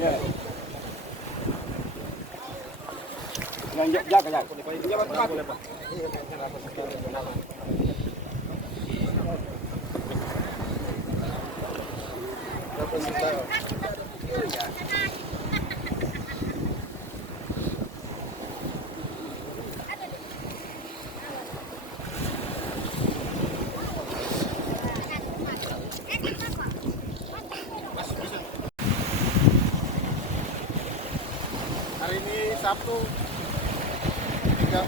Ya. Yang jaga. Boleh, Pak. Hari ini Sabtu 3.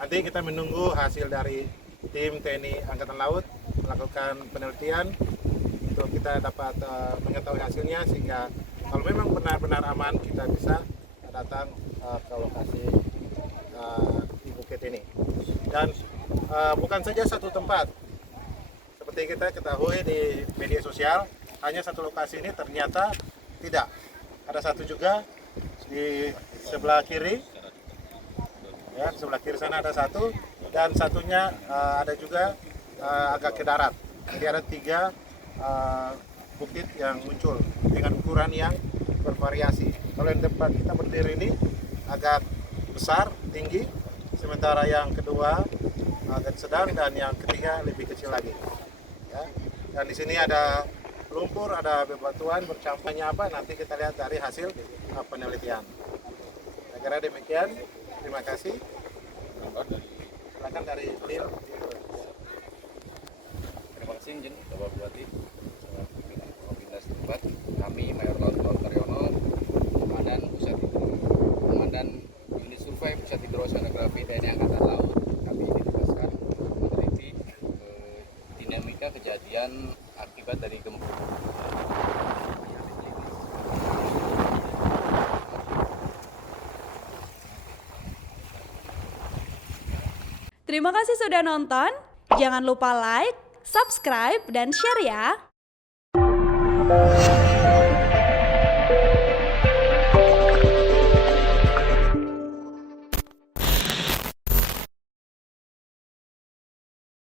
Nanti kita menunggu hasil dari tim TNI Angkatan Laut melakukan penelitian untuk kita dapat mengetahui hasilnya, sehingga kalau memang benar-benar aman kita bisa datang ke lokasi di bukit ini. Dan bukan saja satu tempat, seperti kita ketahui di media sosial hanya satu lokasi ini, ternyata tidak. Ada satu juga di sebelah kiri. Ya, sebelah kiri sana ada satu, dan satunya ada juga agak ke darat. Jadi ada 3 bukit yang muncul dengan ukuran yang bervariasi. Kalau yang tempat kita berdiri ini agak besar, tinggi, sementara yang kedua agak sedang, dan yang ketiga lebih kecil lagi. Ya. Dan di sini ada lumpur, ada bebatuan, bercampurnya apa, nanti kita lihat dari hasil penelitian. Saya kira demikian. Terima kasih. Silakan dari Lil. Terima kasih Injen Bapak Bupati Komunitas tempat. Kami Mayor Laut Karyono, Komandan Unit Survei Pusat Hidrosonografi TNI Angkatan Laut. Kami ditugaskan meneliti dinamika kejadian akibat dari gempa. Terima kasih sudah nonton. Jangan lupa like, subscribe, dan share ya.